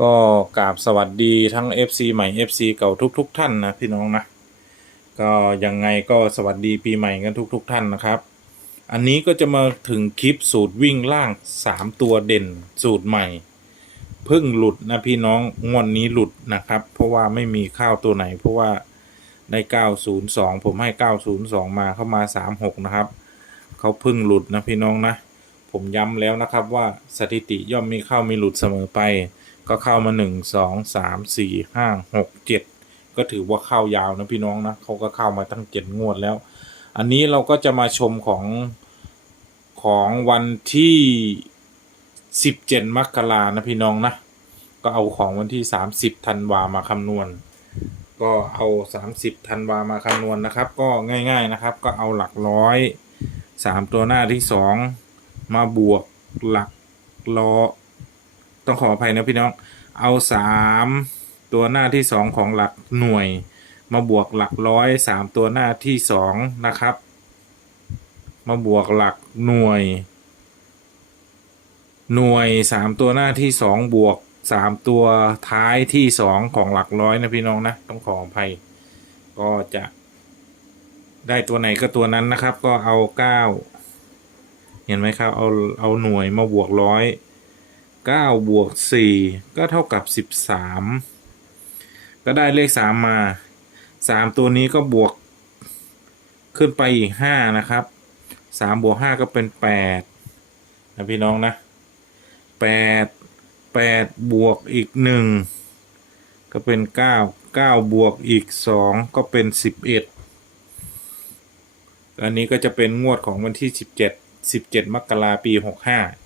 ก็กราบสวัสดีทั้ง FC ใหม่ FC เก่าทุกๆท่านนะพี่น้องนะ ก็ยังไงก็สวัสดีปีใหม่กันทุกๆท่านนะครับ อันนี้ก็จะมาถึงคลิปสูตรวิ่งล่าง 3 ตัวเด่นสูตรใหม่เพิ่งหลุดนะพี่น้องงวดนี้หลุดนะครับ เพราะว่าไม่มีข้าวตัวไหน เพราะว่าได้902 ผมให้ 902 มาเข้ามา 36 นะครับ เขาเพิ่งหลุดนะพี่น้องนะ ผมย้ำแล้วนะครับว่าสถิติย่อมมีเข้ามีหลุดเสมอไป ก็เข้ามา1 2 3 4 5 6 7ก็ถือว่าเข้ายาวนะพี่น้องนะเขาก็เข้ามาตั้ง7งวดแล้ว อันนี้เราก็จะมาชมของของวันที่17มกรานะพี่น้องนะก็เอาของวันที่30ธันวามาคำนวณ ก็เอา30ธันวามาคำนวณนะครับ ก็ง่ายๆนะครับ ก็เอาหลักร้อยสามตัวหน้าที่สองมาบวกหลักล้อ ต้องขออภัยนะพี่น้อง เอาสามตัวหน้าที่สองของหลักหน่วย มาบวกหลักร้อยสามตัวหน้าที่สองนะครับ มาบวกหลักหน่วย หน่วยสามตัวหน้าที่สองบวกสามตัวท้ายที่สองของหลักร้อยนะพี่น้องนะต้องขออภัย ก็จะได้ตัวไหนก็ตัวนั้นนะครับ ก็เอาเก้าเห็นไหมครับ เอาเอาหน่วยมาบวกร้อย เก้าบวกสี่ก็เท่ากับสิบสามก็ได้เลขสามมาสามตัวนี้ก็บวกขึ้นไปอีกห้านะครับสามบวกห้าก็เป็นแปดนะพี่น้องนะแปดแปดบวกอีกหนึ่งก็เป็นเก้าเก้าบวกอีกสองก็เป็นสิบเอ็ดอันนี้ก็จะเป็นงวดของวันที่ 17 17 มกราปี 65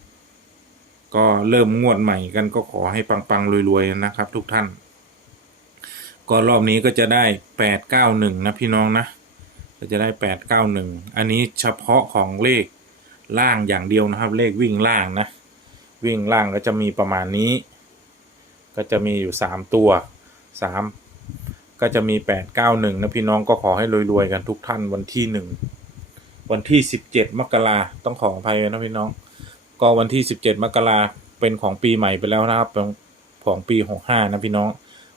ก็เริ่มงวดใหม่กันก็ขอให้ปังๆรวยๆนะครับ ทุกท่าน ก็รอบนี้ก็จะได้891นะพี่น้องนะ ก็จะได้891อันนี้เฉพาะของเลขล่างอย่างเดียวนะครับ เลขวิ่งล่างนะ วิ่งล่างก็จะมีประมาณนี้ ก็จะมีอยู่3ตัว3ก็จะมี 891 นะพี่น้องก็ขอให้รวย ๆ กันทุกท่านวันที่ 1 วันที่ 17 มกราต้องขออภัยนะพี่น้อง ก็วันที่ 17 มกราเป็นของปีใหม่ไปแล้วนะครับของปี 65 นะพี่น้อง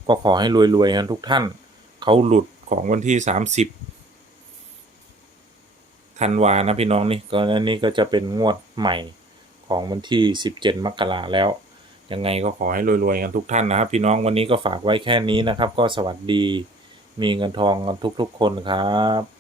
ก็ขอให้รวยๆกันทุกท่าน เขาหลุดของวันที่ 30ธันวานะพี่น้องนี่ก็อันนี้ก็จะเป็นงวดใหม่ของวันที่ 17 มกราแล้ว ยังไงก็ขอให้รวยๆกันทุกท่านนะครับ พี่น้องวันนี้ก็ฝากไว้แค่นี้นะครับ ก็สวัสดีมีเงินทองกันทุกๆคนครับ